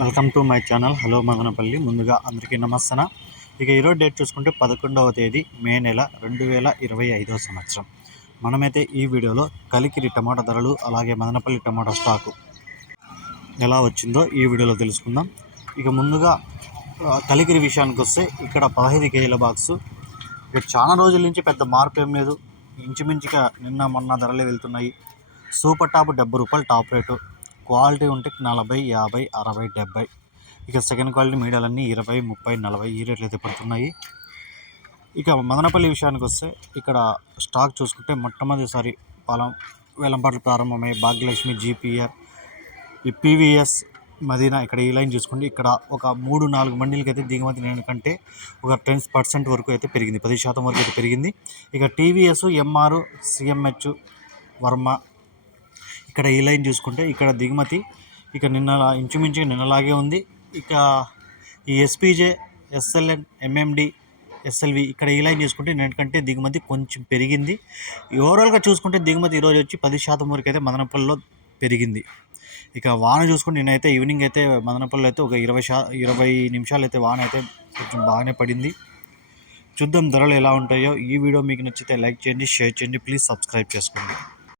Welcome to my channel. Hello Madanapalle. ముందుగా అందరికీ నమస్తన ఇక ఈరోజు డేట్ చూసుకుంటే పదకొండవ తేదీ మే నెల రెండు వేల ఇరవై ఐదవ సంవత్సరం. మనమైతే ఈ వీడియోలో కలికిరి టమాటా ధరలు అలాగే మదనపల్లి టమాటా స్టాకు ఎలా వచ్చిందో ఈ వీడియోలో తెలుసుకుందాం. ఇక ముందుగా కలికిరి విషయానికి వస్తే ఇక్కడ పదహైదు కేజీల బాక్సు. ఇక చాలా రోజుల నుంచి పెద్ద మార్పు ఏం లేదు. ఇంచుమించుగా నిన్న మొన్న ధరలే వెళ్తున్నాయి. సూపర్ టాప్ డెబ్బై రూపాయలు టాప్ రేటు. క్వాలిటీ ఉంటే నలభై యాభై అరవై డెబ్బై. ఇక సెకండ్ క్వాలిటీ మీడియాలన్నీ ఇరవై ముప్పై నలభై ఈ రేట్లు అయితే పడుతున్నాయి. ఇక మదనపల్లి విషయానికి వస్తే ఇక్కడ స్టాక్ చూసుకుంటే మొట్టమొదటిసారి పొలం వేలంపాట్లు ప్రారంభమై భాగ్యలక్ష్మి జీపీఆర్ ఈ పీవీఎస్ మదీనా ఇక్కడ ఈ లైన్ చూసుకుంటే ఇక్కడ ఒక మూడు నాలుగు మండీలకి అయితే దిగుమతి నేను కంటే ఒక టెన్ పర్సెంట్ వరకు అయితే పెరిగింది. పది శాతం వరకు అయితే పెరిగింది. ఇక టీవీఎస్ ఎంఆర్ సిఎంహెచ్ వర్మ ఇక్కడ ఈ లైన్ చూసుకుంటే ఇక్కడ దిగుమతి ఇక నిన్న ఇంచుమించు నిన్నలాగే ఉంది. ఇక ఈ ఎస్పీజే ఎస్ఎల్ఎన్ ఎంఎండి ఎస్ఎల్వి ఇక్కడ ఈ లైన్ చూసుకుంటే నిన్నటికంటే దిగుమతి కొంచెం పెరిగింది. ఓవరాల్గా చూసుకుంటే దిగుమతి ఈరోజు వచ్చి పది శాతం వరకు అయితే మదనపల్లిలో పెరిగింది. ఇక వాన చూసుకుంటే నేనైతే ఈవినింగ్ అయితే మదనపల్లిలో అయితే ఒక ఇరవై శా ఇరవై నిమిషాలు అయితే వాన అయితే కొంచెం బాగానే పడింది. చూద్దాం ధరలు ఎలా ఉంటాయో. ఈ వీడియో మీకు నచ్చితే లైక్ చేయండి షేర్ చేయండి ప్లీజ్ సబ్స్క్రైబ్ చేసుకోండి.